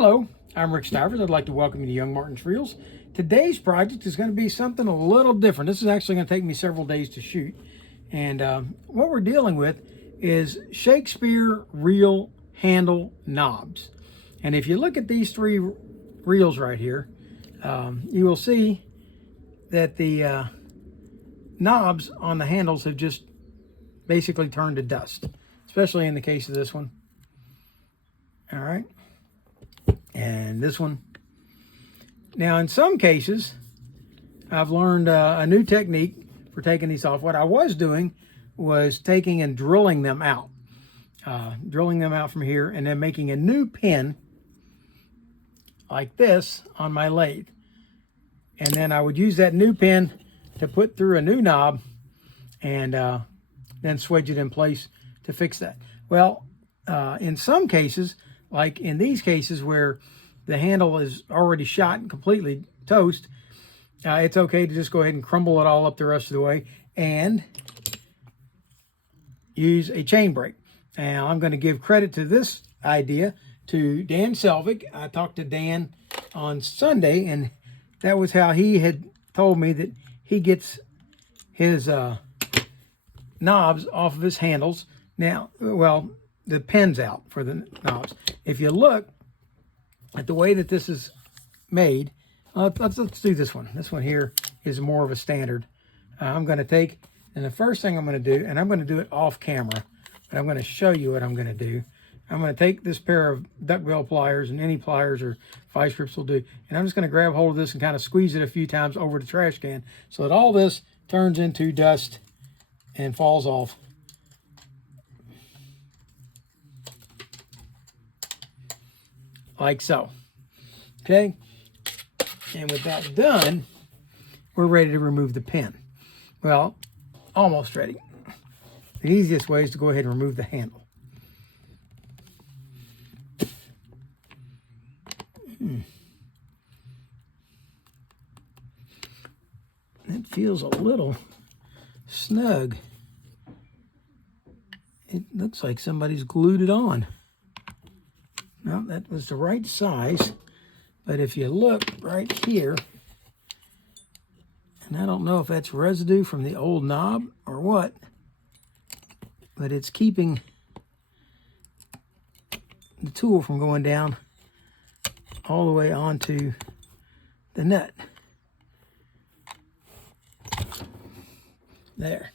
Hello, I'm Rick Stivers. I'd like to welcome you to Young Martin's Reels. Today's project is going to be something a little different. This is actually going to take me several days to shoot. And what we're dealing with is Shakespeare reel handle knobs. And if you look at these three reels right here, you will see that the knobs on the handles have just basically turned to dust, especially in the case of this one. All right. And this one. Now, in some cases, I've learned a new technique for taking these off. What I was doing was taking and drilling them out. Drilling them out from here and then making a new pin like this on my lathe. And then I would use that new pin to put through a new knob and then swedge it in place to fix that. Well, in some cases, like in these cases where the handle is already shot and completely toast, it's okay to just go ahead and crumble it all up the rest of the way and use a chain brake. Now, I'm going to give credit to this idea to Dan Selvig. I talked to Dan on Sunday, and that was how he had told me that he gets his knobs off of his handles. Now, well, the pins out for the knobs. If you look at the way that this is made, let's do this one. This one here is more of a standard. I'm going to take, and the first thing I'm going to do, and I'm going to do it off camera, but I'm going to show you what I'm going to do. I'm going to take this pair of duckbill pliers, and any pliers or vice grips will do, and I'm just going to grab hold of this and kind of squeeze it a few times over the trash can so that all this turns into dust and falls off. Like so. Okay? And with that done, we're ready to remove the pin. Well, almost ready. The easiest way is to go ahead and remove the handle. It feels a little snug. It looks like somebody's glued it on. Well, that was the right size, but if you look right here, and I don't know if that's residue from the old knob or what, but it's keeping the tool from going down all the way onto the nut. There.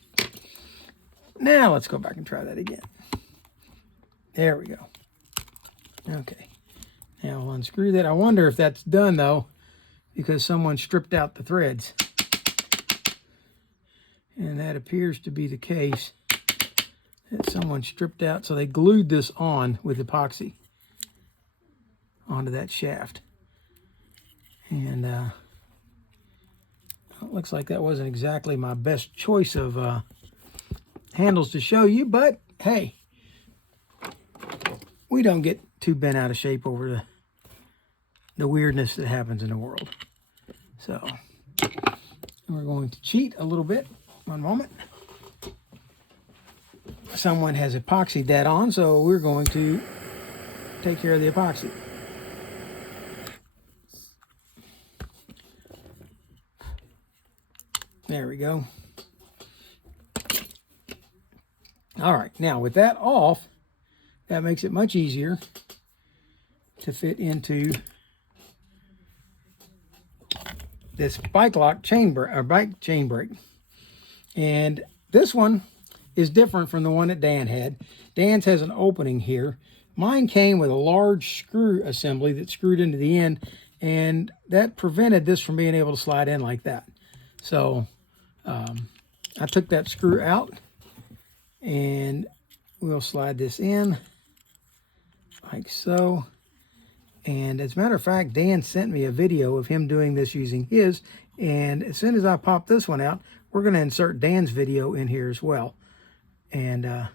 Now let's go back and try that again. There we go. Okay, now I'll unscrew that. I wonder if that's done though, because someone stripped out the threads. And that appears to be the case, that someone stripped out, so they glued this on with epoxy onto that shaft. And it looks like that wasn't exactly my best choice of handles to show you, but hey, we don't get too bent out of shape over the weirdness that happens in the world. So we're going to cheat a little bit. One moment. Someone has epoxied that on, so we're going to take care of the epoxy. There we go. All right, now with that off, that makes it much easier to fit into this bike lock chain brake, or bike chain brake. And this one is different from the one that Dan had. Dan's has an opening here. Mine came with a large screw assembly that screwed into the end, and that prevented this from being able to slide in like that. So I took that screw out, and we'll slide this in like so. And as a matter of fact, Dan sent me a video of him doing this using his, and as soon as I pop this one out, we're going to insert Dan's video in here as well. And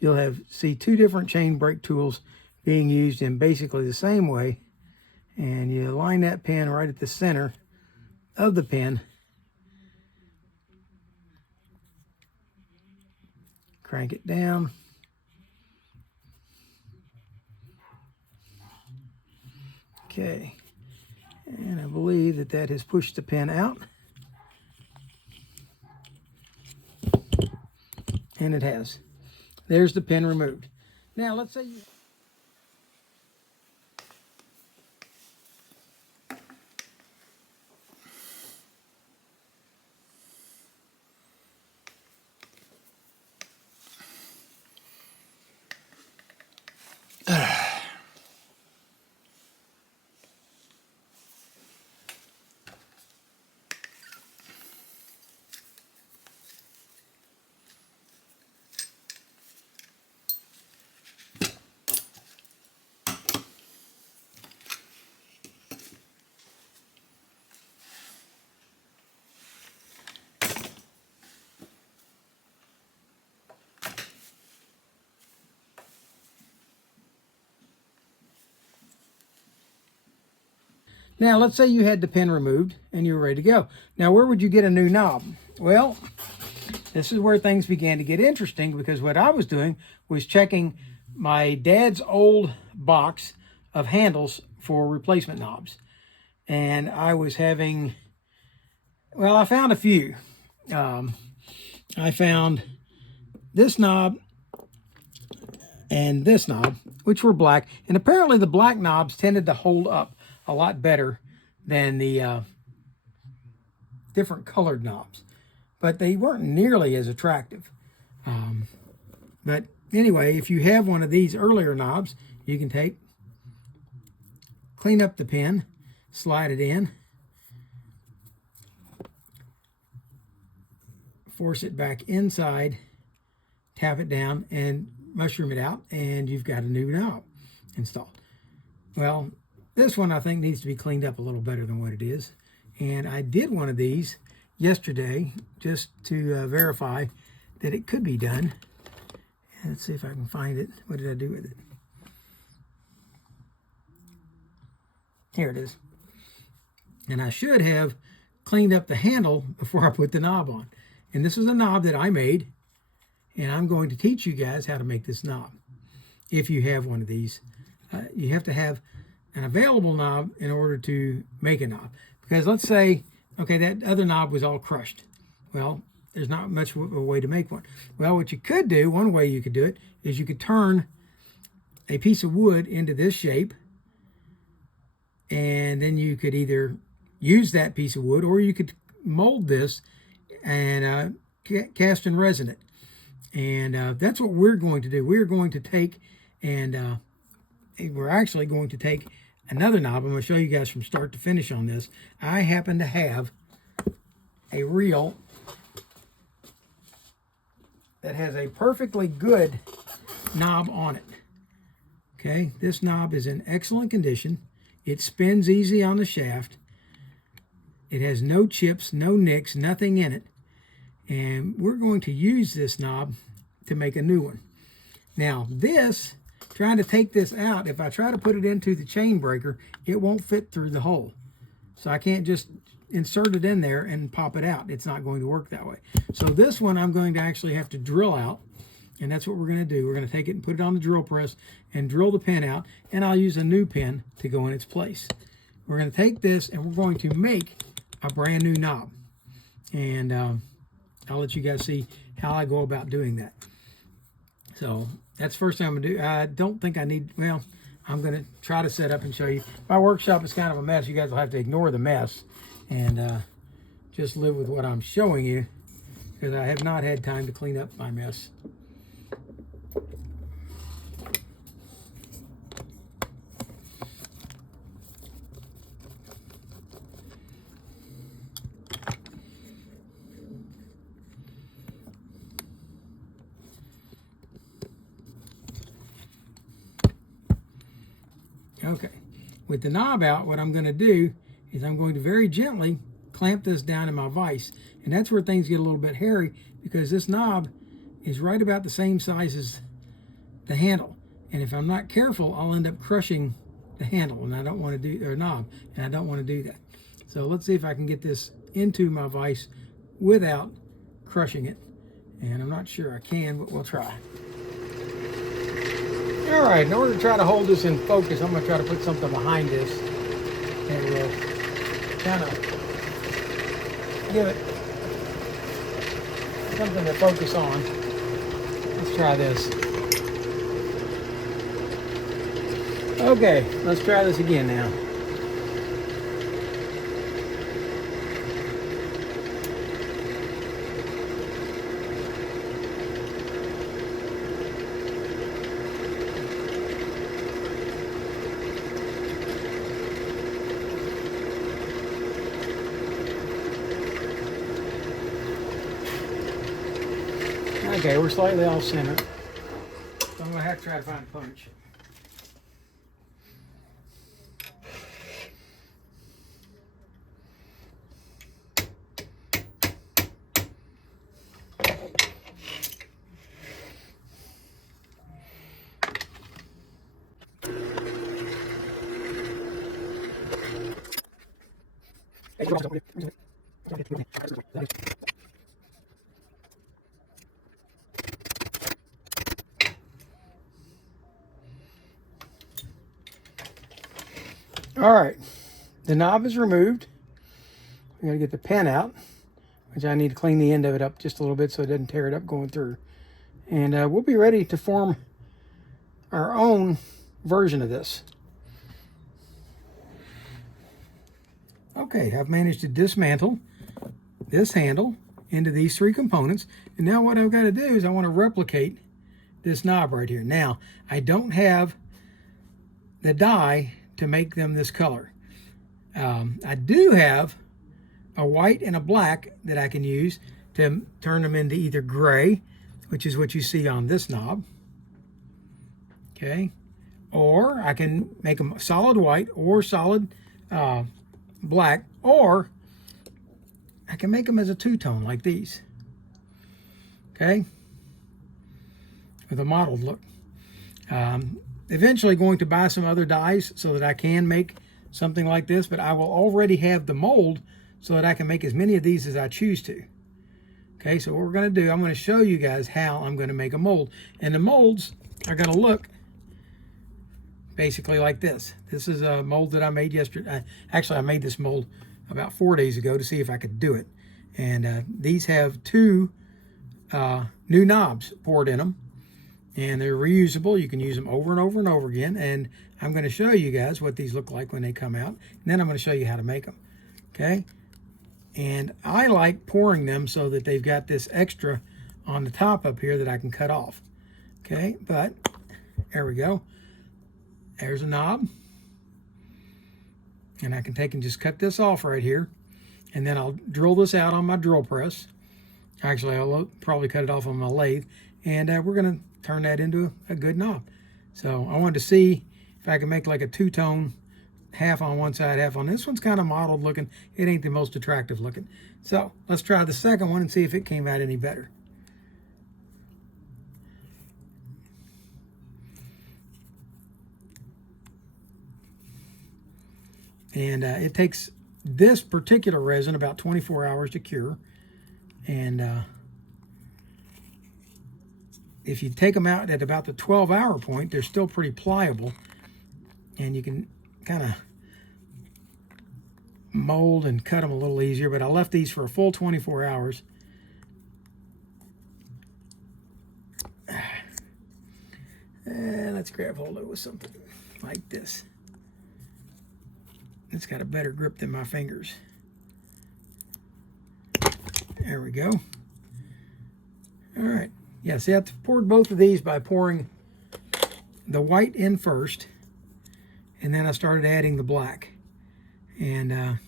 you'll see two different chain brake tools being used in basically the same way. And you align that pin right at the center of the pin. Crank it down. Okay, and I believe that that has pushed the pin out. And it has. There's the pin removed. Now let's say you... Now, let's say you had the pin removed and you were ready to go. Now, where would you get a new knob? Well, this is where things began to get interesting, because what I was doing was checking my dad's old box of handles for replacement knobs. And I was having, well, I found a few. I found this knob and this knob, which were black. And apparently the black knobs tended to hold up a lot better than the different colored knobs, but they weren't nearly as attractive. But anyway, if you have one of these earlier knobs, you can clean up the pin, slide it in, force it back inside, tap it down, and mushroom it out, and you've got a new knob installed. Well, this one I think needs to be cleaned up a little better than what it is. And I did one of these yesterday just to verify that it could be done. Let's see if I can find it. What did I do with it? Here it is. And I should have cleaned up the handle before I put the knob on. And this is a knob that I made. And I'm going to teach you guys how to make this knob. If you have one of these, you have to have an available knob in order to make a knob. Because let's say, okay, that other knob was all crushed. Well, there's not much of a way to make one. Well, what you could do, one way you could do it, is you could turn a piece of wood into this shape, and then you could either use that piece of wood, or you could mold this and cast and resin it. And that's what we're going to do. We're going to take and we're actually going to take another knob. I'm going to show you guys from start to finish on this. I happen to have a reel that has a perfectly good knob on it. Okay, this knob is in excellent condition. It spins easy on the shaft. It has no chips, no nicks, nothing in it. And we're going to use this knob to make a new one. Now this, trying to take this out, if I try to put it into the chain breaker, it won't fit through the hole. So I can't just insert it in there and pop it out. It's not going to work that way. So this one I'm going to actually have to drill out, and that's what we're going to do. We're going to take it and put it on the drill press and drill the pin out, and I'll use a new pin to go in its place. We're going to take this and we're going to make a brand new knob. And I'll let you guys see how I go about doing that. So that's the first thing I'm going to do. I don't think I need, well, I'm going to try to set up and show you. My workshop is kind of a mess. You guys will have to ignore the mess and just live with what I'm showing you, because I have not had time to clean up my mess. Okay, with the knob out, what I'm going to do is I'm going to very gently clamp this down in my vise. And that's where things get a little bit hairy, because this knob is right about the same size as the handle. And if I'm not careful, I'll end up crushing the handle, and I don't want to do, or knob, and I don't want to do that. So let's see if I can get this into my vise without crushing it. And I'm not sure I can, but we'll try. All right, in order to try to hold this in focus, I'm going to try to put something behind this and we'll kind of give it something to focus on. Let's try this. Okay, let's try this again now. Okay, we're slightly off center, so I'm going to have to try to find a punch. All right, the knob is removed. We got to get the pen out, which I need to clean the end of it up just a little bit so it doesn't tear it up going through. And we'll be ready to form our own version of this. Okay, I've managed to dismantle this handle into these three components. And now what I've got to do is I want to replicate this knob right here. Now, I don't have the die to make them this color. I do have a white and a black that I can use to turn them into either gray, which is what you see on this knob. Okay, or I can make them solid white or solid black, or I can make them as a two-tone like these. Okay, with a mottled look. Eventually going to buy some other dyes so that I can make something like this, but I will already have the mold so that I can make as many of these as I choose to. Okay, so what we're going to do, I'm going to show you guys how I'm going to make a mold. And the molds are going to look basically like this. This is a mold that I made yesterday. Actually, I made this mold about 4 days ago to see if I could do it. And these have two new knobs poured in them. And they're reusable. You can use them over and over and over again. And I'm going to show you guys what these look like when they come out. And then I'm going to show you how to make them. Okay? And I like pouring them so that they've got this extra on the top up here that I can cut off. Okay? But, there we go. There's a knob. And I can take and just cut this off right here. And then I'll drill this out on my drill press. Actually, I'll probably cut it off on my lathe. And we're going to turn that into a good knob. So I wanted to see if I can make like a two-tone, half on one side, half on this one's kind of mottled looking. It ain't the most attractive looking. So let's try the second one and see if it came out any better. And it takes this particular resin about 24 hours to cure. And if you take them out at about the 12-hour point, they're still pretty pliable. And you can kind of mold and cut them a little easier. But I left these for a full 24 hours. And let's grab hold of it with something like this. It's got a better grip than my fingers. There we go. All right. Yeah, see, I poured both of these by pouring the white in first, and then I started adding the black. And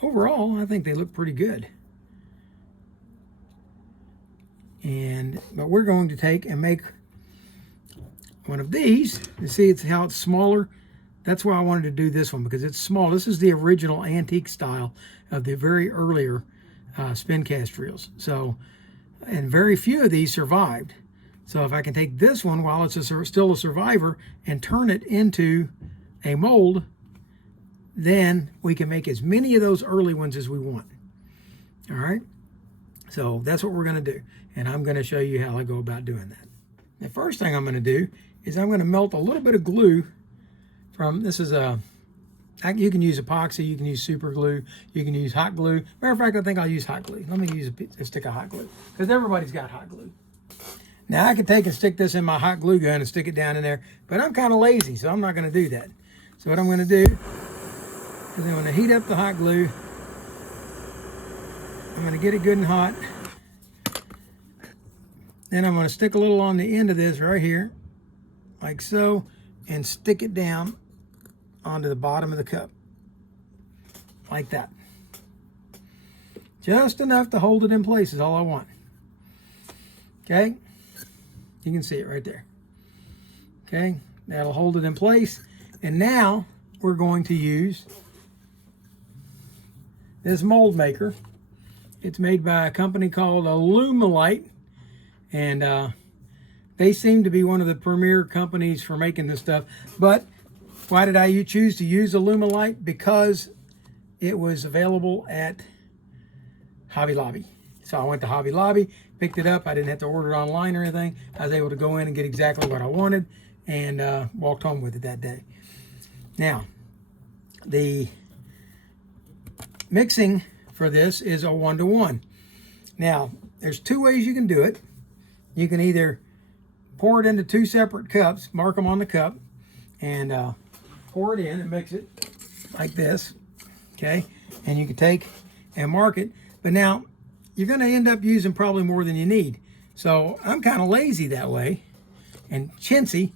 overall, I think they look pretty good. But we're going to take and make one of these. You see how it's smaller? That's why I wanted to do this one, because it's small. This is the original antique style of the very earlier Spincast reels. So, and very few of these survived. So if I can take this one while it's still a survivor and turn it into a mold, then we can make as many of those early ones as we want. All right? So that's what we're going to do. And I'm going to show you how I go about doing that. The first thing I'm going to do is I'm going to melt a little bit of glue from, this is a You can use epoxy, you can use super glue, you can use hot glue. Matter of fact, I think I'll use hot glue. Let me use a stick of hot glue, because everybody's got hot glue. Now I could take and stick this in my hot glue gun and stick it down in there, but I'm kind of lazy, so I'm not going to do that. So what I'm going to do is I'm going to heat up the hot glue. I'm going to get it good and hot. Then I'm going to stick a little on the end of this right here, like so, and stick it down onto the bottom of the cup, like that. Just enough to hold it in place is all I want. Okay, you can see it right there. Okay, that'll hold it in place. And now we're going to use this mold maker. It's made by a company called Alumilite, and they seem to be one of the premier companies for making this stuff. But why did I choose to use Alumilite? Because it was available at Hobby Lobby. So I went to Hobby Lobby, picked it up. I didn't have to order it online or anything. I was able to go in and get exactly what I wanted, and walked home with it that day. Now, the mixing for this is a 1-to-1. Now, there's two ways you can do it. You can either pour it into two separate cups, mark them on the cup, and pour it in and mix it like this, okay? And you can take and mark it. But now, you're going to end up using probably more than you need. So I'm kind of lazy that way and chintzy,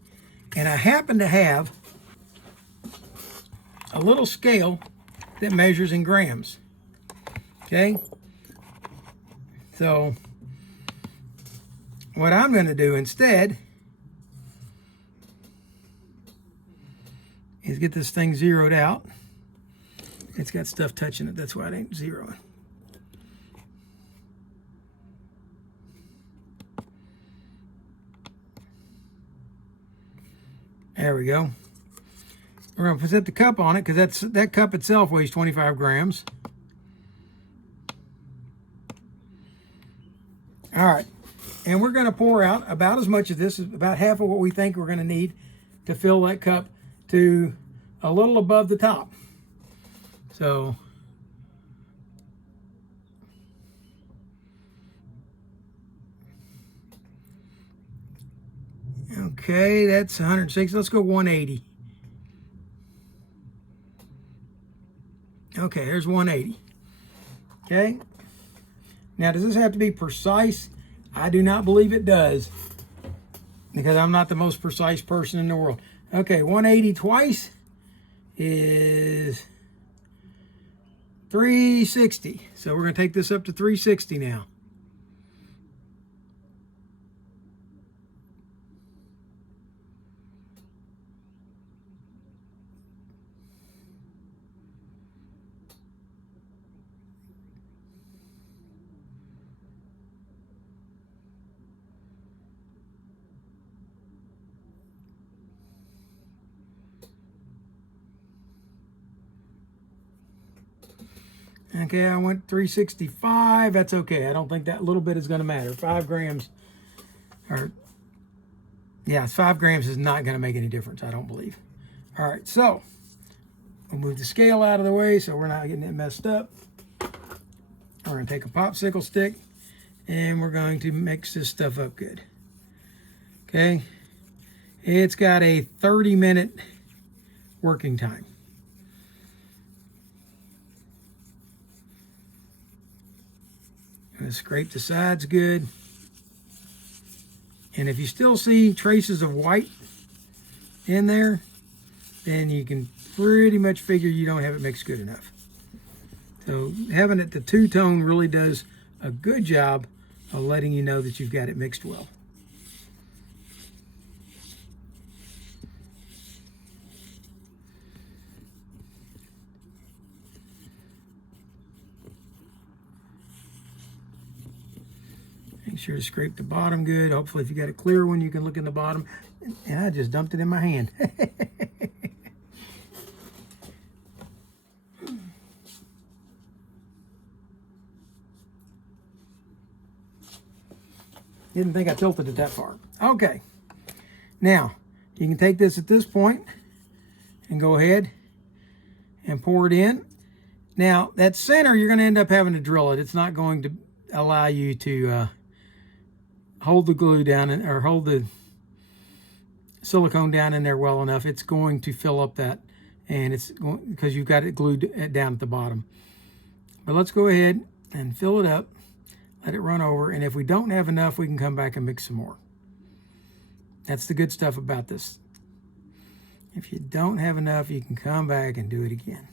and I happen to have a little scale that measures in grams, okay? So what I'm going to do instead is get this thing zeroed out. It's got stuff touching it, that's why it ain't zeroing. There we go. We're going to set the cup on it, because that cup itself weighs 25 grams. All right. And we're going to pour out about as much of this, about half of what we think we're going to need to fill that cup to a little above the top. So okay, that's 106. Let's go 180. Okay, there's 180. Okay. Now, does this have to be precise? I do not believe it does, because I'm not the most precise person in the world. Okay, 180 twice is 360. So we're going to take this up to 360 now. Okay, I went 365. That's okay. I don't think that little bit is going to matter. 5 grams, or yeah, 5 grams is not going to make any difference, I don't believe. All right, so we'll move the scale out of the way so we're not getting it messed up. We're going to take a popsicle stick and we're going to mix this stuff up good. Okay, it's got a 30-minute working time. Scrape the sides good. And if you still see traces of white in there, then you can pretty much figure you don't have it mixed good enough. So having it the two-tone really does a good job of letting you know that you've got it mixed well. Make sure to scrape the bottom good. Hopefully if you got a clear one, you can look in the bottom. And I just dumped it in my hand. Didn't think I tilted it that far. Okay. Now, you can take this at this point and go ahead and pour it in. Now, that center, you're going to end up having to drill it. It's not going to allow you to hold the glue down or hold the silicone down in there well enough. It's going to fill up that, and it's going, because you've got it glued down at the bottom. But let's go ahead and fill it up, let it run over, and if we don't have enough, we can come back and mix some more. That's the good stuff about this. If you don't have enough, you can come back and do it again.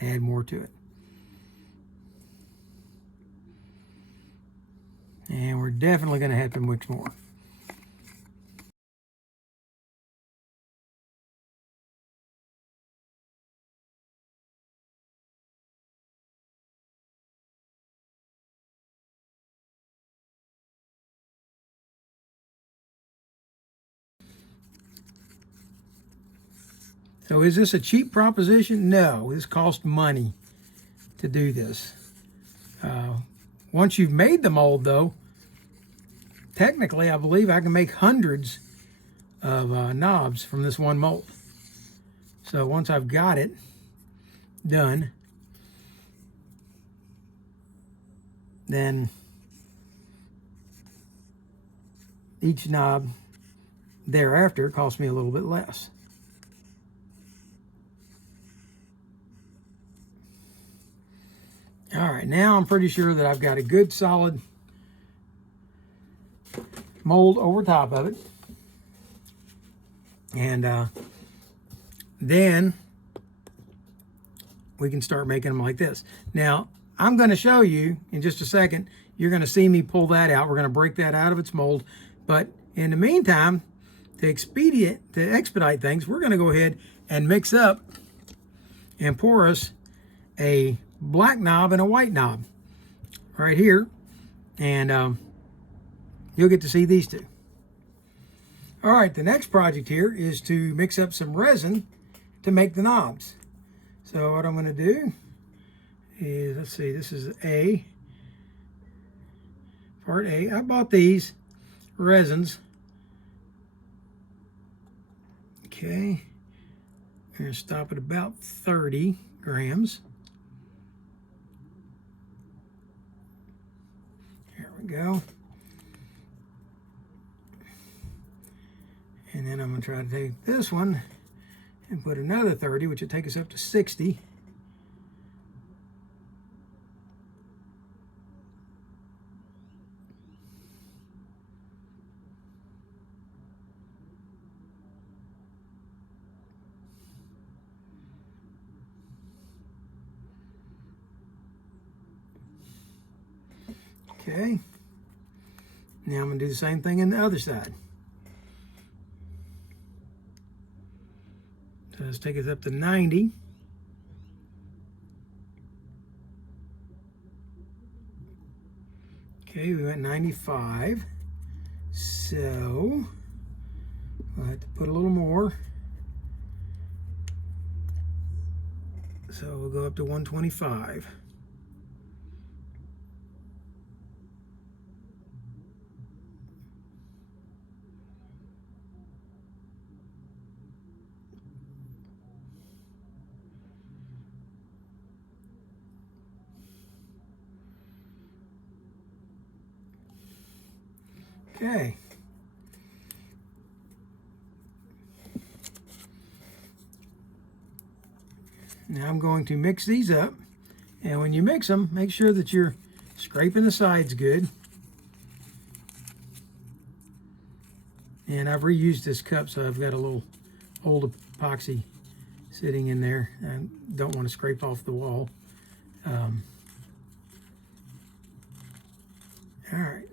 Add more to it. And we're definitely going to have to mix more. So is this a cheap proposition? No, this costs money to do this. Once you've made the mold, though, technically I believe I can make hundreds of knobs from this one mold. So once I've got it done, then each knob thereafter costs me a little bit less. All right, now I'm pretty sure that I've got a good solid mold over top of it. And then we can start making them like this. Now, I'm going to show you in just a second. You're going to see me pull that out. We're going to break that out of its mold. But in the meantime, to expedite things, we're going to go ahead and mix up and pour us a black knob and a white knob right here, and you'll get to see these two. All right, the next project here is to mix up some resin to make the knobs. So what I'm going to do is, let's see, this is part A. I bought these resins. Okay, I'm going to stop at about 30 grams. Go, and then I'm going to try to take this one and put another 30, which will take us up to 60. Okay. Now I'm going to do the same thing in the other side. So let's take us up to 90. Okay, we went 95. So I'll have to put a little more. So we'll go up to 125. Okay. Now I'm going to mix these up, and when you mix them, make sure that you're scraping the sides good. And I've reused this cup, so I've got a little old epoxy sitting in there. I don't want to scrape off the wall. All right.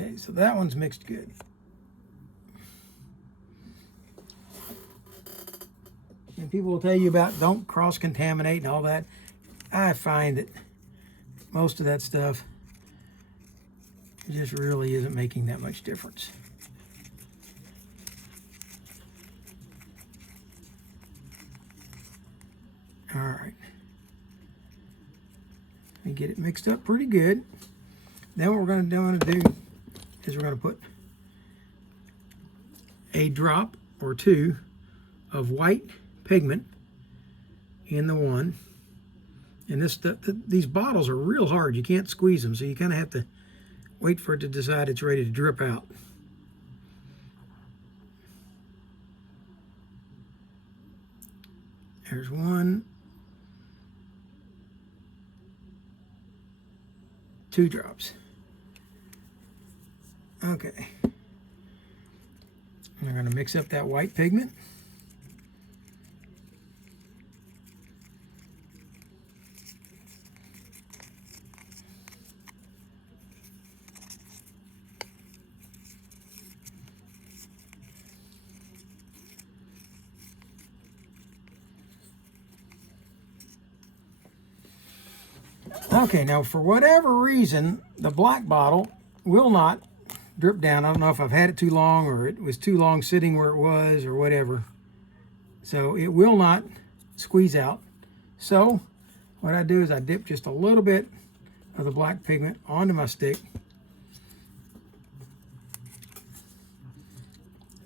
Okay, so that one's mixed good. And people will tell you about don't cross-contaminate and all that. I find that most of that stuff just really isn't making that much difference. All right. And get it mixed up pretty good. Then what we're going to do is we're going to put a drop or two of white pigment in the one. And these bottles are real hard. You can't squeeze them, so you kind of have to wait for it to decide it's ready to drip out. There's one. 2 drops. Okay. I'm going to mix up that white pigment. Okay, now for whatever reason, the black bottle will not drip down. I don't know if I've had it too long or it was too long sitting where it was or whatever. So it will not squeeze out. So what I do is I dip just a little bit of the black pigment onto my stick.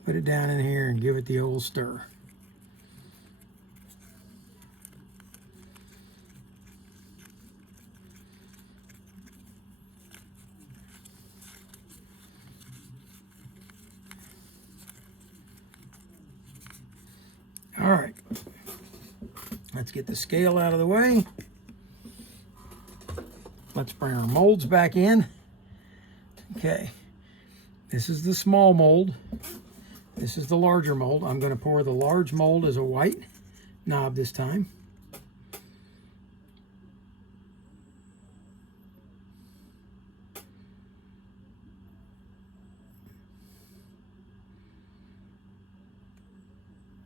Put it down in here and give it the old stir. All right, let's get the scale out of the way. Let's bring our molds back in. Okay, this is the small mold. This is the larger mold. I'm going to pour the large mold as a white knob this time.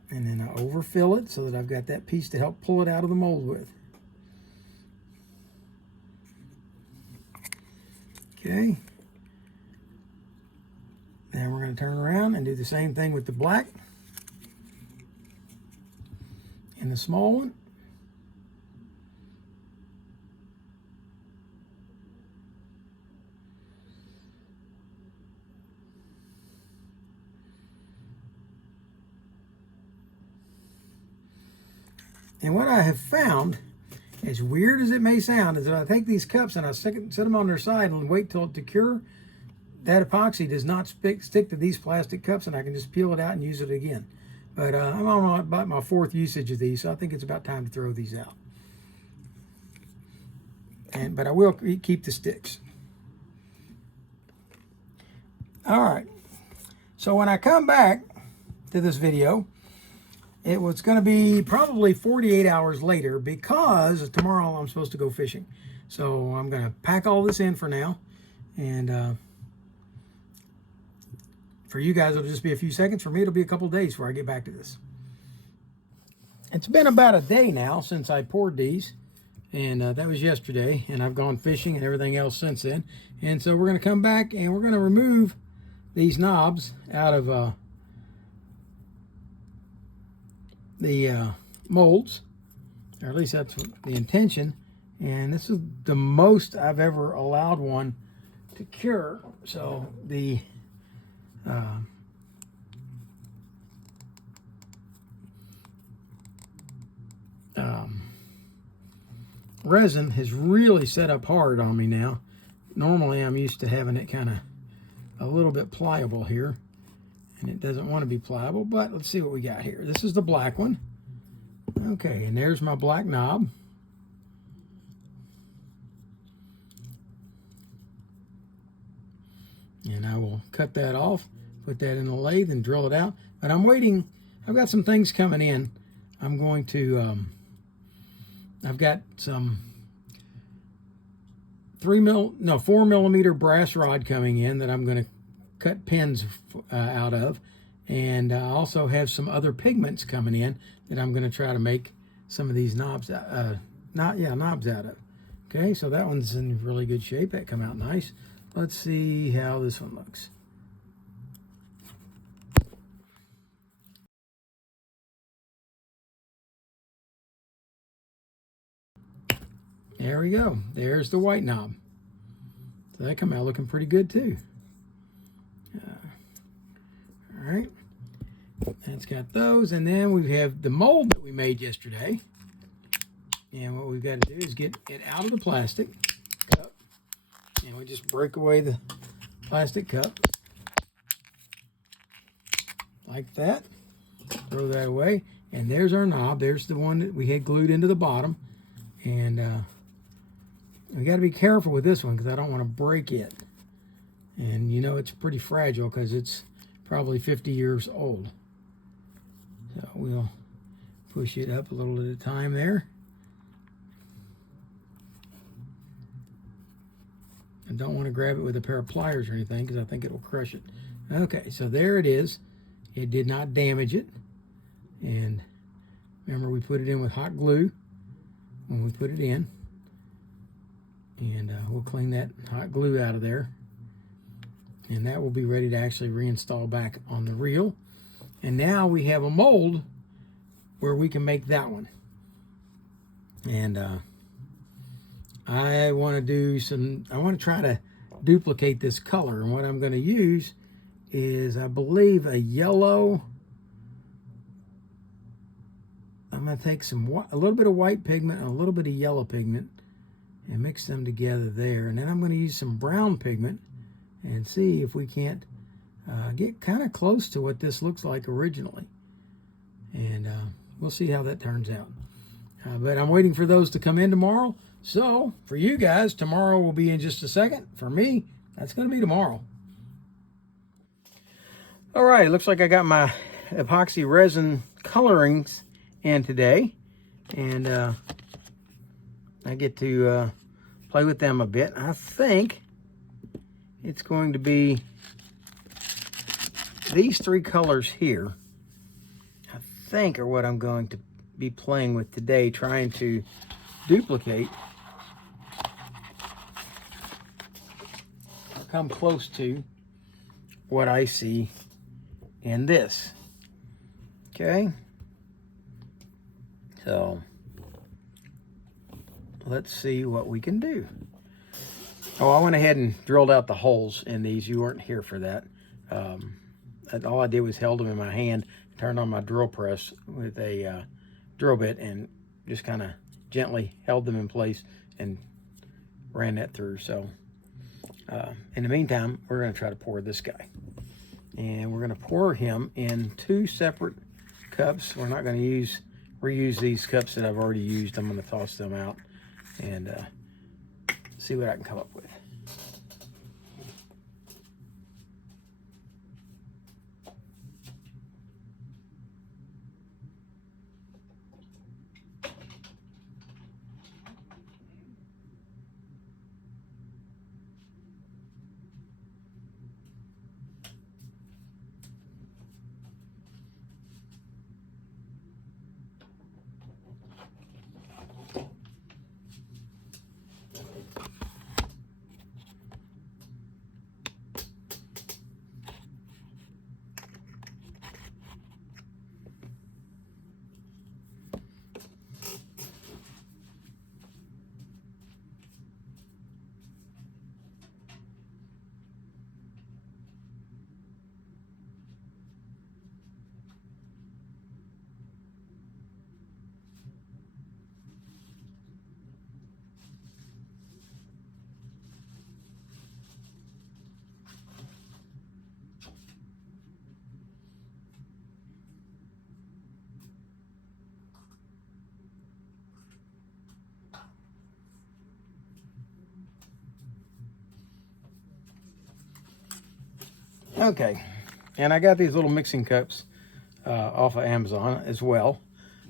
And then I overfill it so that I've got that piece to help pull it out of the mold with. Okay. Then we're going to turn around and do the same thing with the black and the small one. And what I have found, as weird as it may sound, is that I take these cups and I set them on their side and wait till it to cure. That epoxy does not stick to these plastic cups, and I can just peel it out and use it again. But I'm on about my 4th usage of these, so I think it's about time to throw these out. But I will keep the sticks. All right. So when I come back to this video, it was going to be probably 48 hours later because tomorrow I'm supposed to go fishing. So I'm going to pack all this in for now. And for you guys, it'll just be a few seconds. For me, it'll be a couple days before I get back to this. It's been about a day now since I poured these. And that was yesterday. And I've gone fishing and everything else since then. And so we're going to come back and we're going to remove these knobs out of the molds, or at least that's the intention. And this is the most I've ever allowed one to cure. So the resin has really set up hard on me now. Normally I'm used to having it kind of a little bit pliable here, and it doesn't want to be pliable, but let's see what we got here. This is the black one. Okay, and there's my black knob. And I will cut that off, put that in the lathe and drill it out. But I'm waiting. I've got some things coming in. I'm going to, I've got some 4 millimeter brass rod coming in that I'm going to cut pins out of. And I also have some other pigments coming in that I'm going to try to make some of these knobs, knobs out of. Okay, so that one's in really good shape. That come out nice. Let's see how this one looks. There we go. There's the white knob. So that come out looking pretty good too. All right. That's got those. And then we have the mold that we made yesterday. And what we've got to do is get it out of the plastic cup. And we just break away the plastic cup. Like that. Throw that away. And there's our knob. There's the one that we had glued into the bottom. And we got to be careful with this one because I don't want to break it. And you know it's pretty fragile because it's probably 50 years old. So we'll push it up a little at a time there. I don't want to grab it with a pair of pliers or anything because I think it will crush it. Okay, so there it is. It did not damage it. And remember, we put it in with hot glue when we put it in. And we'll clean that hot glue out of there. And that will be ready to actually reinstall back on the reel. And now we have a mold where we can make that one. And I want to try to duplicate this color. And what I'm going to use is, I believe, a yellow. I'm going to take a little bit of white pigment and a little bit of yellow pigment and mix them together there. And then I'm going to use some brown pigment and see if we can't get kind of close to what this looks like originally. And we'll see how that turns out. But I'm waiting for those to come in tomorrow. So for you guys, tomorrow will be in just a second. For me, that's going to be tomorrow. All right, looks like I got my epoxy resin colorings in today. And I get to play with them a bit. I think it's going to be these three colors here, I think, are what I'm going to be playing with today, trying to duplicate or come close to what I see in this. Okay, so let's see what we can do. Oh, I went ahead and drilled out the holes in these. You weren't here for that. All I did was held them in my hand, turned on my drill press with a drill bit, and just kind of gently held them in place and ran that through. So in the meantime, we're going to try to pour this guy. And we're going to pour him in two separate cups. We're not going to reuse these cups that I've already used. I'm going to toss them out and see what I can come up with. Okay, and I got these little mixing cups off of Amazon as well.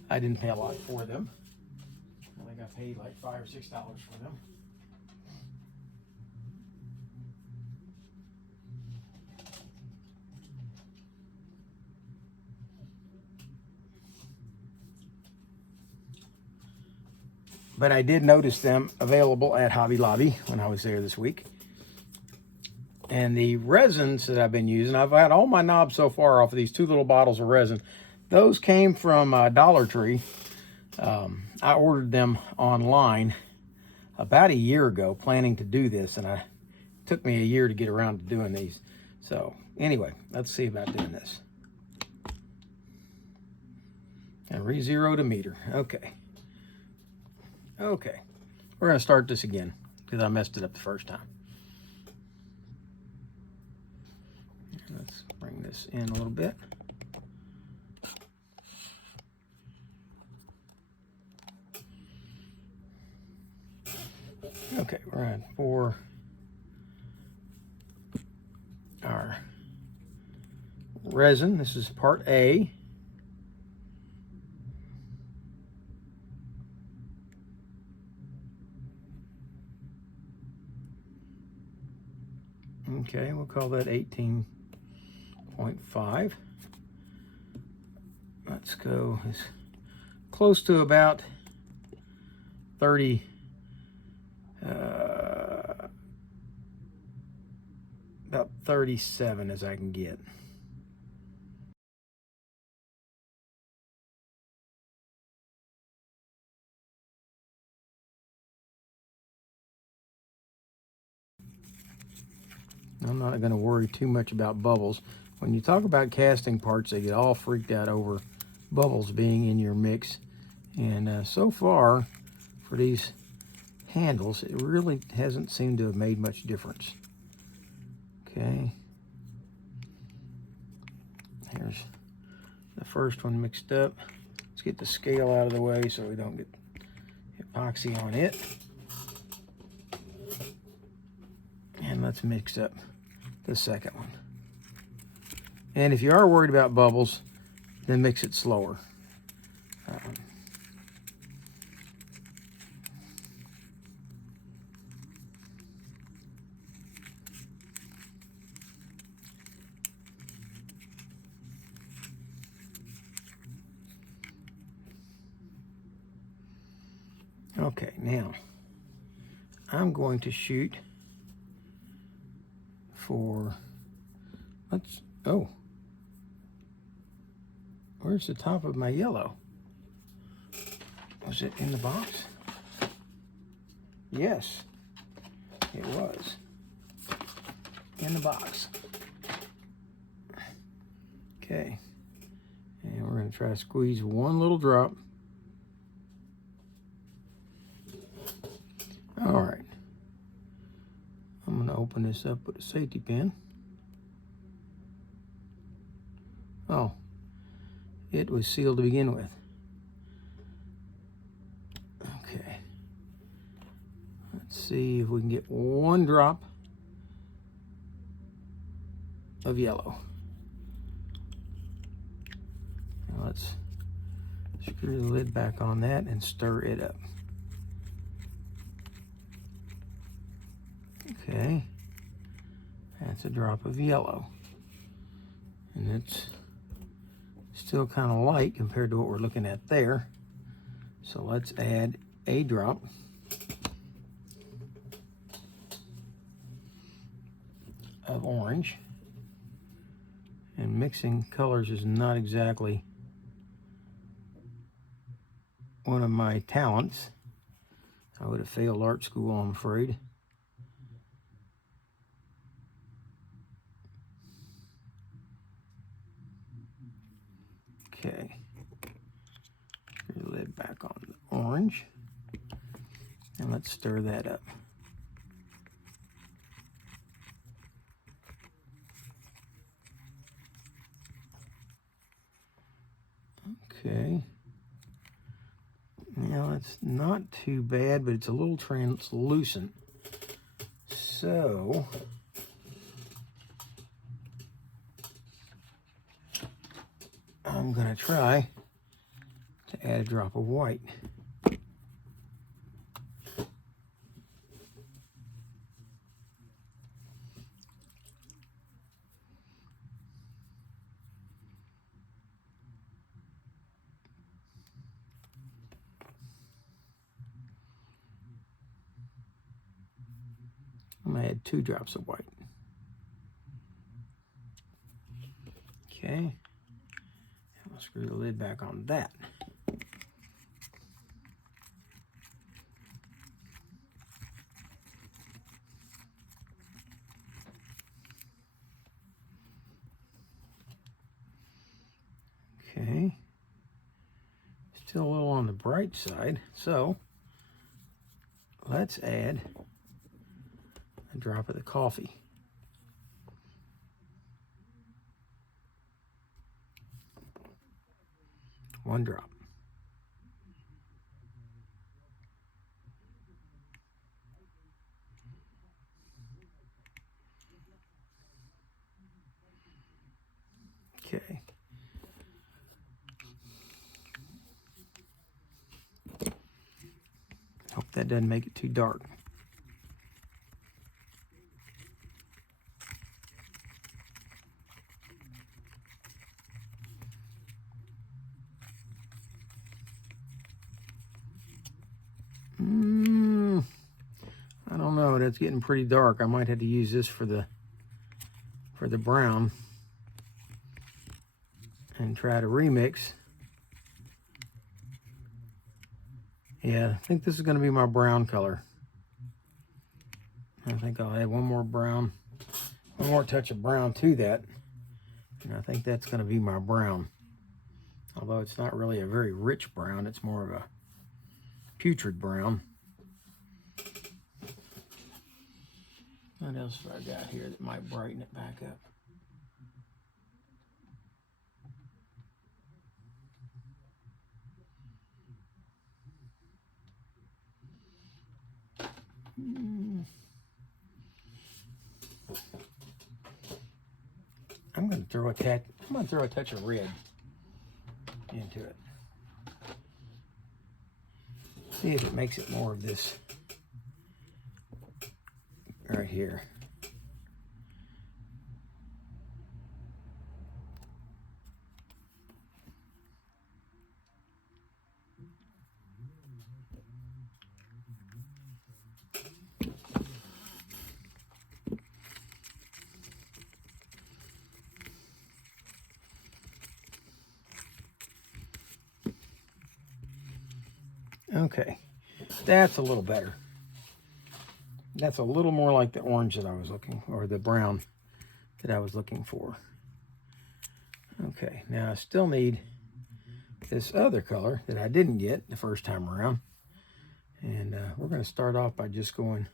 I didn't pay a lot for them. I think I paid like $5 or $6 for them. But I did notice them available at Hobby Lobby when I was there this week. And the resins that I've been using, I've had all my knobs so far off of these two little bottles of resin. Those came from Dollar Tree. I ordered them online about a year ago, planning to do this, and it took me a year to get around to doing these. So anyway, let's see about doing this. And re-zeroed a meter. Okay. Okay, we're going to start this again because I messed it up the first time. Let's bring this in a little bit. Okay, we're going to pour our resin. This is part A. Okay, we'll call that 18.5. Let's go as close to about 30, about 37 as I can get. I'm not going to worry too much about bubbles. When you talk about casting parts, they get all freaked out over bubbles being in your mix. And so far, for these handles, it really hasn't seemed to have made much difference. Okay. Here's the first one mixed up. Let's get the scale out of the way so we don't get epoxy on it. And let's mix up the second one. And if you are worried about bubbles, then mix it slower. Okay, now I'm going to shoot for, where's the top of my yellow? Was it in the box? Yes, it was in the box. Okay, and we're going to try to squeeze one little drop. All right, I'm going to open this up with a safety pin. Oh, it was sealed to begin with. Okay, let's see if we can get one drop of yellow. Now let's screw the lid back on that and stir it up. Okay, that's a drop of yellow. And it's still kind of light compared to what we're looking at there. So let's add a drop of orange. And mixing colors is not exactly one of my talents. I would have failed art school, I'm afraid. Okay, put the lid back on the orange, and let's stir that up. Okay, now it's not too bad, but it's a little translucent. So I'm going to try to add a drop of white. I'm going to add 2 drops of white. Okay, I'll screw the lid back on that. Okay, still a little on the bright side, so let's add a drop of the coffee. One drop. Okay. Hope that doesn't make it too dark. I don't know, that's getting pretty dark. I might have to use this for the brown and try to remix. Yeah, I think this is going to be my brown color. I think I'll add one more touch of brown to that. And I think that's going to be my brown. Although it's not really a very rich brown, it's more of a putrid brown. What else have I got here that might brighten it back up? I'm going to throw a touch of red into it. See if it makes it more of this right here. Okay, that's a little better. That's a little more like the orange that I was looking, or the brown that I was looking for. Okay, now I still need this other color that I didn't get the first time around. And we're going to start off by just going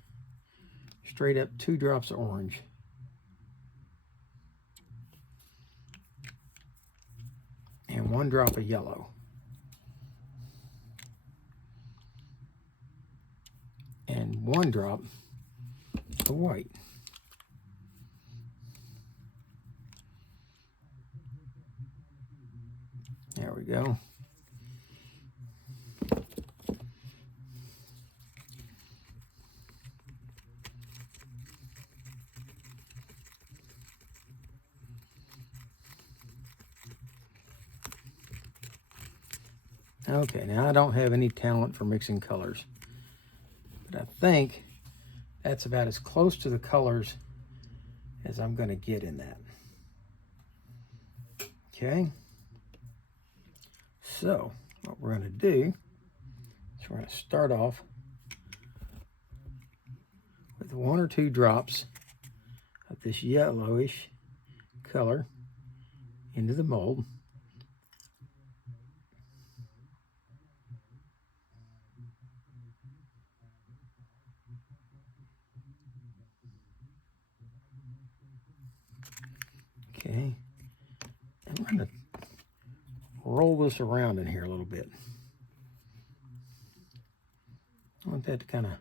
straight up 2 drops of orange. And 1 drop of yellow. And 1 drop of white. There we go. Okay, now I don't have any talent for mixing colors, but I think that's about as close to the colors as I'm going to get in that. Okay, so what we're going to do is we're going to start off with 1 or 2 drops of this yellowish color into the mold. Okay, and we're going to roll this around in here a little bit. I want that to kind of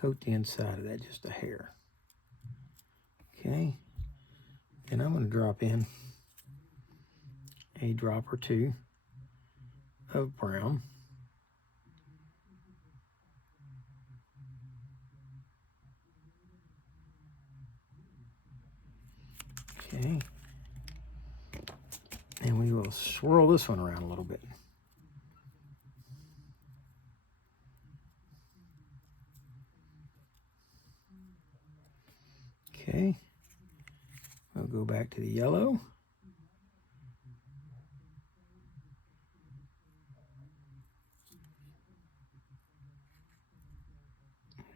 coat the inside of that just a hair. Okay, and I'm going to drop in a drop or 2 of brown. Okay, and we will swirl this one around a little bit. Okay, we'll go back to the yellow.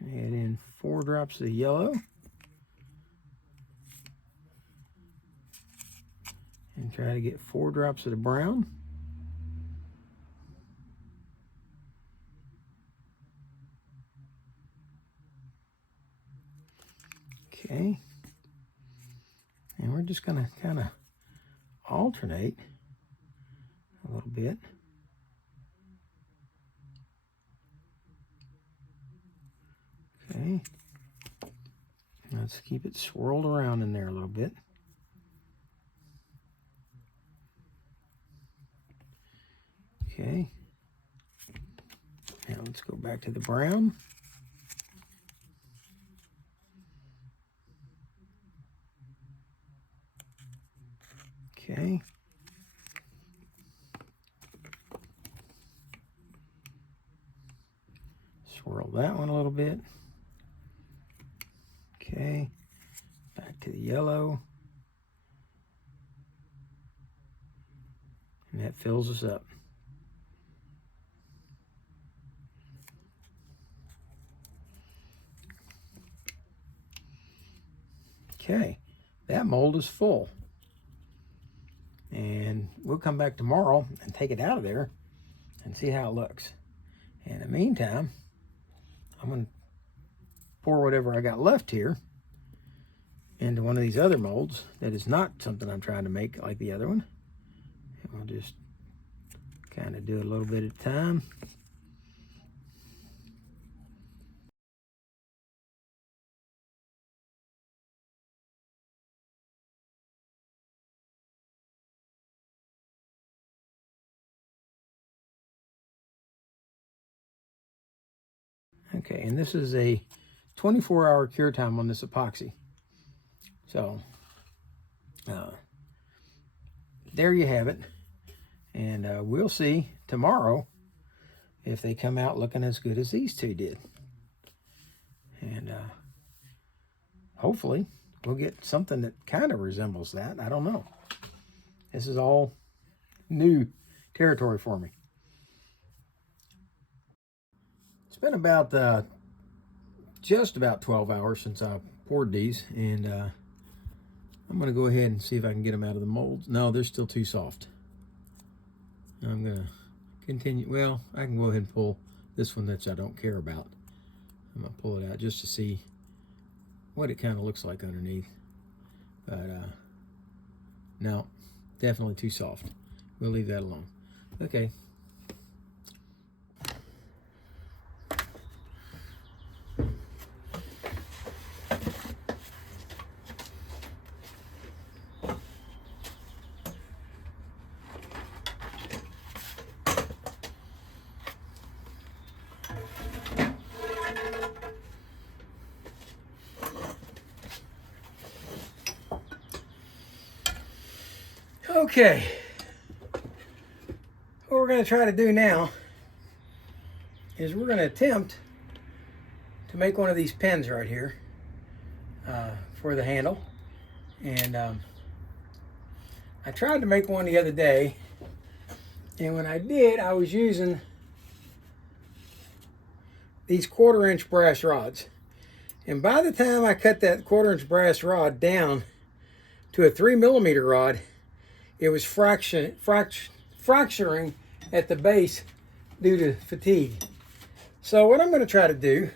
Add in 4 drops of the yellow. And try to get 4 drops of the brown. Okay. And we're just going to kind of alternate a little bit. Okay. Let's keep it swirled around in there a little bit. Okay. Now let's go back to the brown. Okay. Swirl that one a little bit. Okay. Back to the yellow. And that fills us up. Okay, that mold is full. And we'll come back tomorrow and take it out of there and see how it looks. In the meantime, I'm going to pour whatever I got left here into one of these other molds that is not something I'm trying to make like the other one. And we'll just kind of do it a little bit at a time. Okay, and this is a 24-hour cure time on this epoxy. So, there you have it. And we'll see tomorrow if they come out looking as good as these two did. And hopefully we'll get something that kind of resembles that. I don't know. This is all new territory for me. It's been about just about 12 hours since I poured these, and I'm going to go ahead and see if I can get them out of the molds. No, they're still too soft. I'm going to continue. Well, I can go ahead and pull this one that I don't care about. I'm going to pull it out just to see what it kind of looks like underneath. But no, definitely too soft. We'll leave that alone. Okay. Okay, what we're going to try to do now is we're going to attempt to make one of these pins right here for the handle. And I tried to make one the other day, and when I did, I was using these 1/4-inch brass rods. And by the time I cut that 1/4-inch brass rod down to a 3mm rod, it was fracturing at the base due to fatigue. So what I'm going to try to do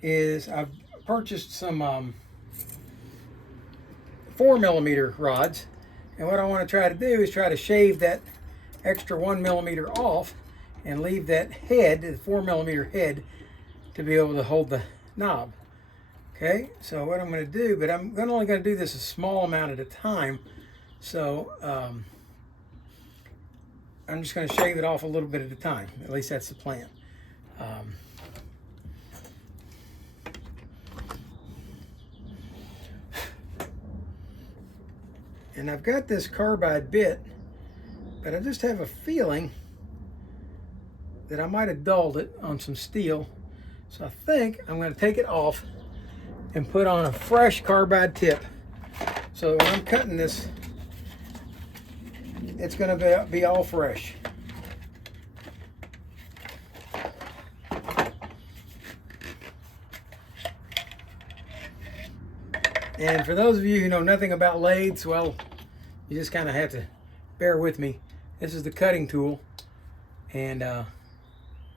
is I've purchased some 4mm rods, and what I want to try to do is try to shave that extra 1mm off and leave that head, the 4mm head, to be able to hold the knob. Okay, so what I'm going to do, but I'm only going to do this a small amount at a time. So I'm just going to shave it off a little bit at a time. At least that's the plan. And I've got this carbide bit, but I just have a feeling that I might have dulled it on some steel. So I think I'm going to take it off and put on a fresh carbide tip. So when I'm cutting this, it's going to be all fresh. And for those of you who know nothing about lathes, well, you just kind of have to bear with me. This is the cutting tool, and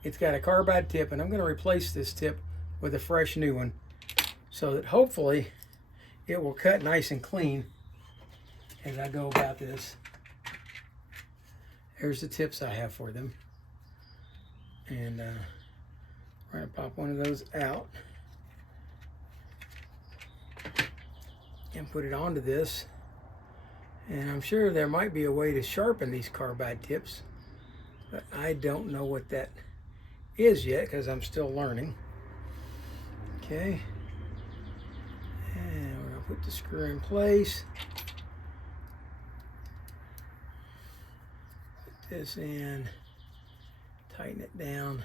it's got a carbide tip, and I'm going to replace this tip with a fresh new one. so that hopefully it will cut nice and clean as I go about this. There's the tips I have for them. And we're going to pop one of those out and put it onto this. And I'm sure there might be a way to sharpen these carbide tips, but I don't know what that is yet because I'm still learning. Okay. And we're going to put the screw in place. Put this in. Tighten it down.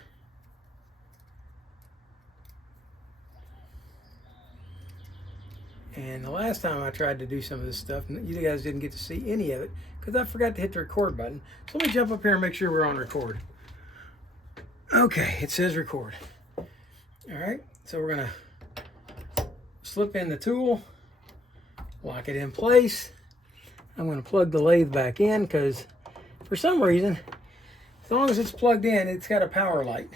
And the last time I tried to do some of this stuff, you guys didn't get to see any of it because I forgot to hit the record button. So let me jump up here and make sure we're on record. Okay, it says record. All right, so we're gonna slip in the tool, lock it in place. I'm gonna plug the lathe back in because for some reason, as long as it's plugged in, it's got a power light.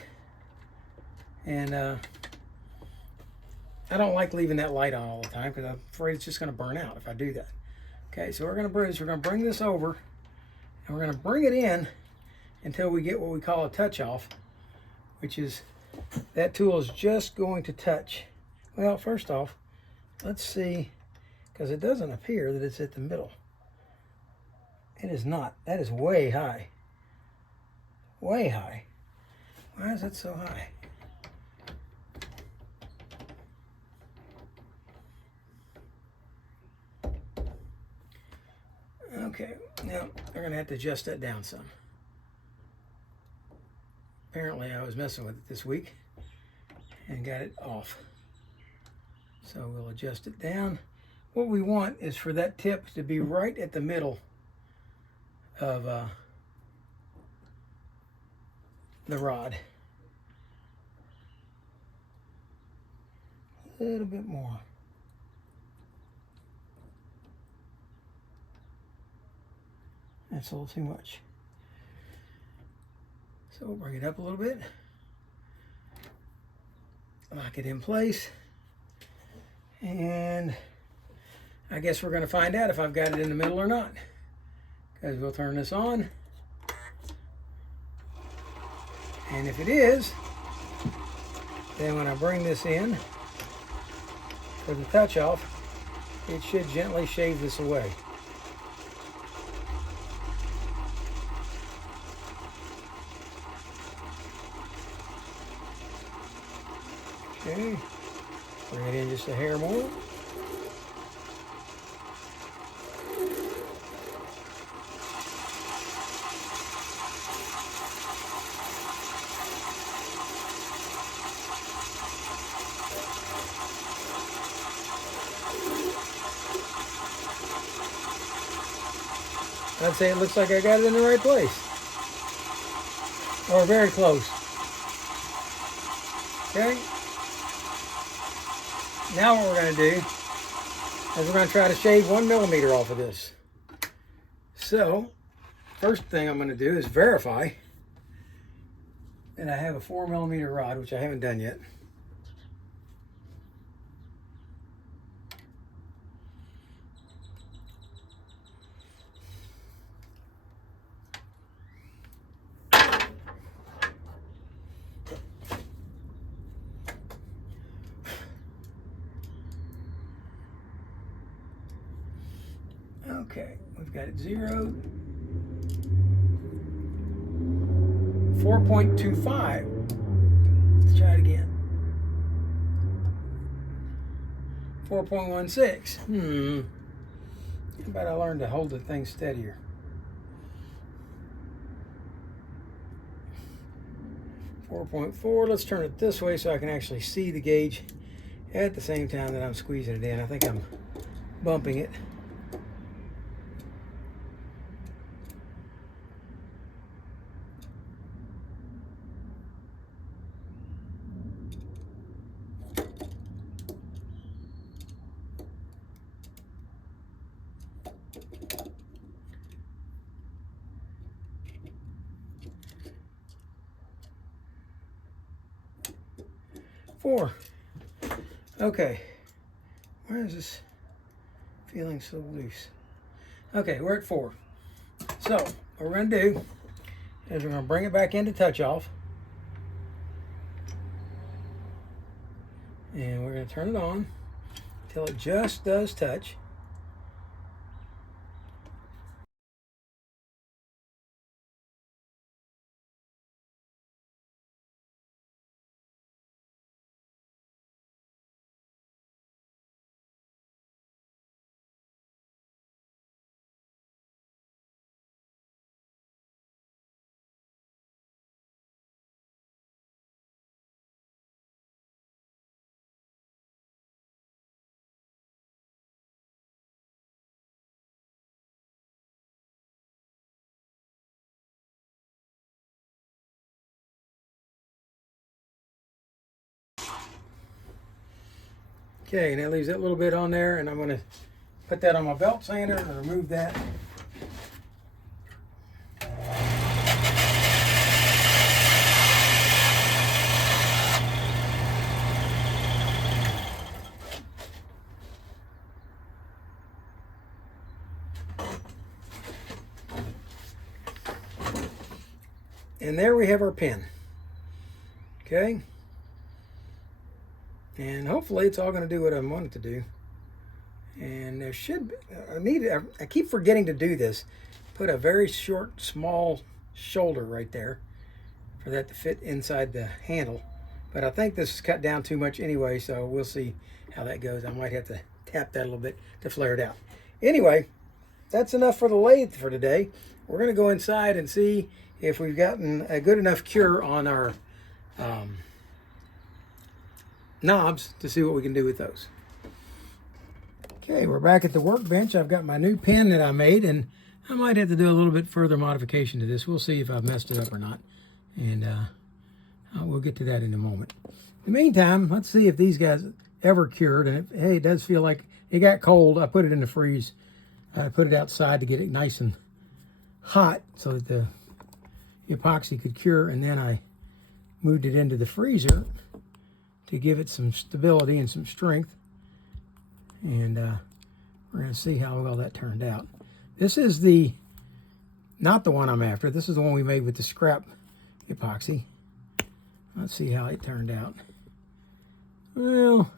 And I don't like leaving that light on all the time because I'm afraid it's just going to burn out if I do that. Okay, so we're going to bring this over and we're going to bring it in until we get what we call a touch off, which is that tool is just going to touch. Well, first off, let's see, because it doesn't appear that it's at the middle. It is not. That is way high. Way high. Why is it so high? Okay, now we're going to have to adjust that down some. Apparently I was messing with it this week and got it off. So we'll adjust it down. What we want is for that tip to be right at the middle of the rod. A little bit more. That's a little too much. So we'll bring it up a little bit. Lock it in place. And I guess we're going to find out if I've got it in the middle or not. Because we'll turn this on. And if it is, then when I bring this in for the touch off, it should gently shave this away. Okay, bring it in just a hair more. I'd say it looks like I got it in the right place. Or very close. Okay. Now what we're going to do is we're going to try to shave 1 millimeter off of this. So, first thing I'm going to do is verify that I have a 4 millimeter rod, which I haven't done yet. Okay, we've got it zeroed. 4.25. Let's try it again. 4.16. How about I learn to hold the thing steadier? 4.4. Let's turn it this way so I can actually see the gauge at the same time that I'm squeezing it in. I think I'm bumping it. Four. Okay. Why is this feeling so loose? Okay, we're at 4. So what we're going to do is we're going to bring it back into touch off. And we're going to turn it on until it just does touch. Okay, and that leaves that little bit on there, and I'm going to put that on my belt sander and remove that. And there we have our pin. Okay. And hopefully it's all going to do what I want it to do. And there should be, I keep forgetting to do this. Put a very short, small shoulder right there for that to fit inside the handle. But I think this is cut down too much anyway, so we'll see how that goes. I might have to tap that a little bit to flare it out. Anyway, that's enough for the lathe for today. We're going to go inside and see if we've gotten a good enough cure on our knobs to see what we can do with those. Okay, we're back at the workbench. I've got my new pin that I made, and I might have to do a little bit further modification to this. We'll see if I've messed it up or not, and we'll get to that in a moment. In the meantime, let's see if these guys ever cured. And hey, it does feel like it got cold. I put it in the freeze. I put it outside to get it nice and hot so that the epoxy could cure, and then I moved it into the freezer to give it some stability and some strength. And we're going to see how well that turned out. This is not the one I'm after. This is the one we made with the scrap epoxy. Let's see how it turned out. Well,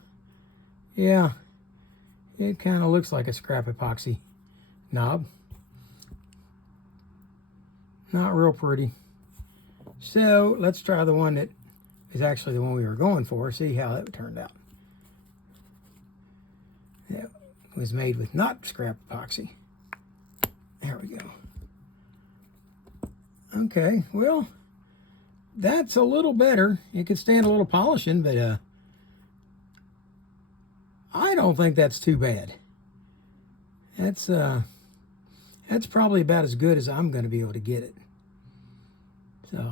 yeah, it kind of looks like a scrap epoxy knob. Not real pretty. So let's try the one that is actually the one we were going for. See how it turned out. That was made with not scrap epoxy. There we go. Okay, well, that's a little better. It could stand a little polishing, but I don't think that's too bad. That's probably about as good as I'm going to be able to get it. So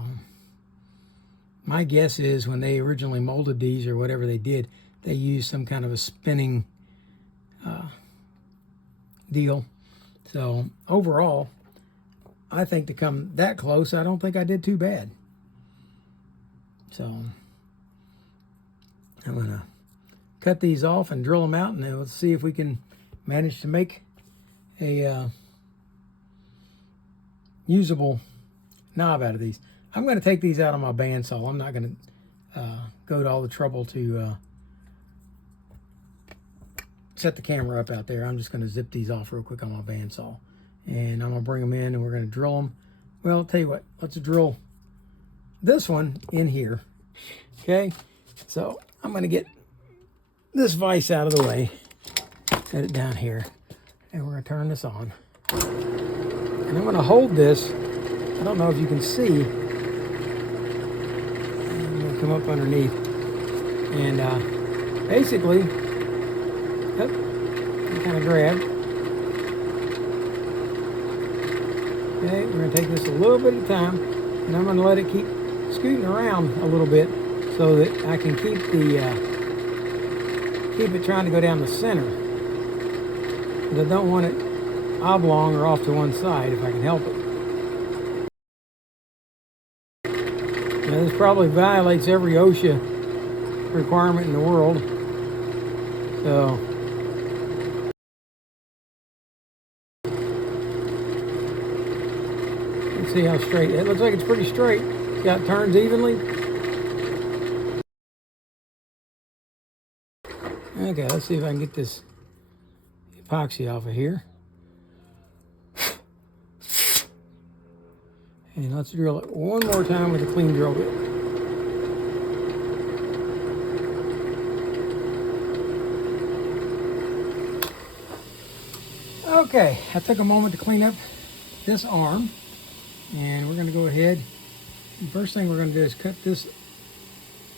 my guess is when they originally molded these or whatever they did, they used some kind of a spinning deal. So overall, I think to come that close, I don't think I did too bad. So I'm going to cut these off and drill them out, and then let's see if we can manage to make a usable knob out of these. I'm going to take these out on my bandsaw. I'm not going to go to all the trouble to set the camera up out there. I'm just going to zip these off real quick on my bandsaw. And I'm going to bring them in and we're going to drill them. Well, I'll tell you what, let's drill this one in here. Okay, so I'm going to get this vise out of the way, set it down here, and we're going to turn this on. And I'm going to hold this. I don't know if you can see. I'm going to come up underneath. And basically, kind of grab. Okay, we're going to take this a little bit at a time, and I'm going to let it keep scooting around a little bit so that I can keep it trying to go down the center. But I don't want it oblong or off to one side if I can help it. Now, this probably violates every OSHA requirement in the world. So see how straight. It looks like it's pretty straight. See how it turns evenly? Okay, let's see if I can get this epoxy off of here. And let's drill it one more time with a clean drill bit. Okay, I took a moment to clean up this arm, and we're going to go ahead. The first thing we're going to do is cut this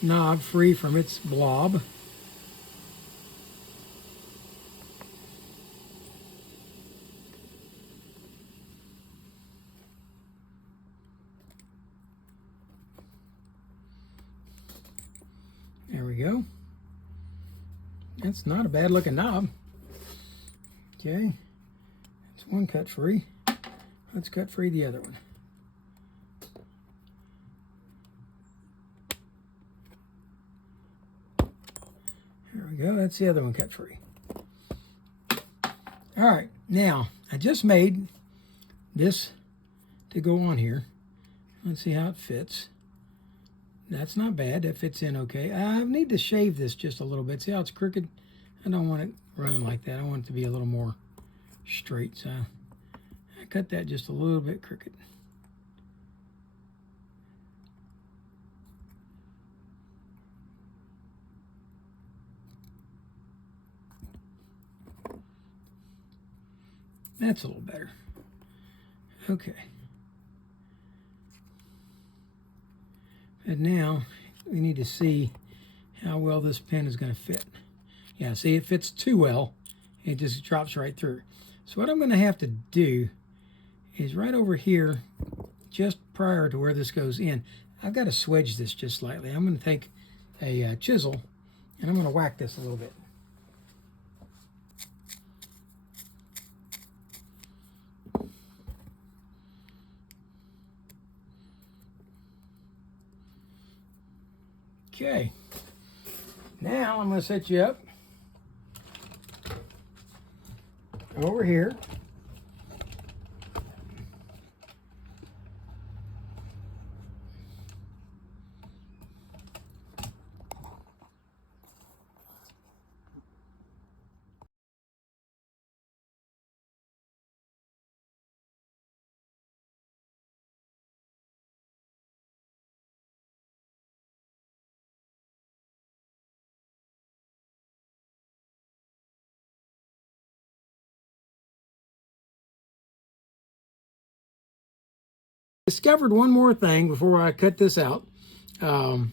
knob free from its blob. There we go. That's not a bad looking knob. Okay, that's one cut free. Let's cut free the other one. There we go, that's the other one cut free. All right, now I just made this to go on here. Let's see how it fits. That's not bad. That fits in okay. I need to shave this just a little bit. See how it's crooked? I don't want it running like that. I want it to be a little more straight. So I cut that just a little bit crooked. That's a little better. Okay. And now we need to see how well this pen is going to fit. Yeah, see, it fits too well. It just drops right through. So what I'm going to have to do is right over here, just prior to where this goes in, I've got to swedge this just slightly. I'm going to take a chisel and I'm going to whack this a little bit. Okay, now I'm going to set you up over here. Discovered one more thing before I cut this out. You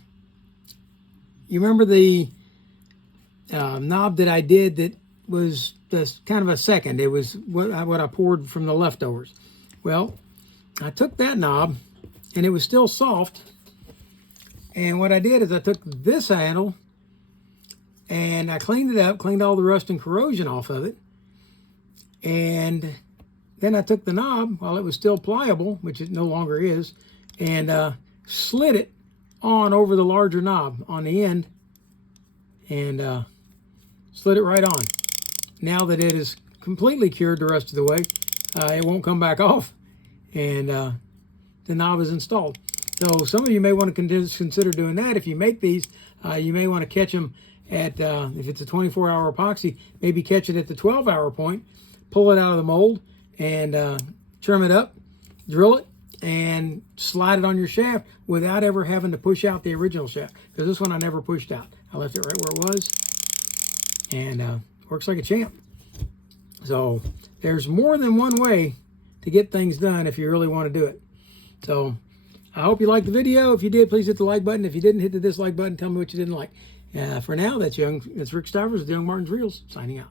remember the knob that I did that was just kind of a second? It was what I poured from the leftovers. Well, I took that knob and it was still soft. And what I did is I took this handle and I cleaned it up, cleaned all the rust and corrosion off of it. And then I took the knob while it was still pliable, which it no longer is, and slid it on over the larger knob on the end and slid it right on. Now that it is completely cured the rest of the way, it won't come back off, and the knob is installed. So some of you may want to consider doing that. If you make these, you may want to catch them at, if it's a 24-hour epoxy, maybe catch it at the 12-hour point, pull it out of the mold, and trim it up, drill it, and slide it on your shaft without ever having to push out the original shaft. Because this one I never pushed out. I left it right where it was, and works like a champ. So there's more than one way to get things done if you really want to do it. So I hope you liked the video. If you did, please hit the like button. If you didn't, hit the dislike button. Tell me what you didn't like. For now, that's Rick Stivers with Young Martin's Reels, signing out.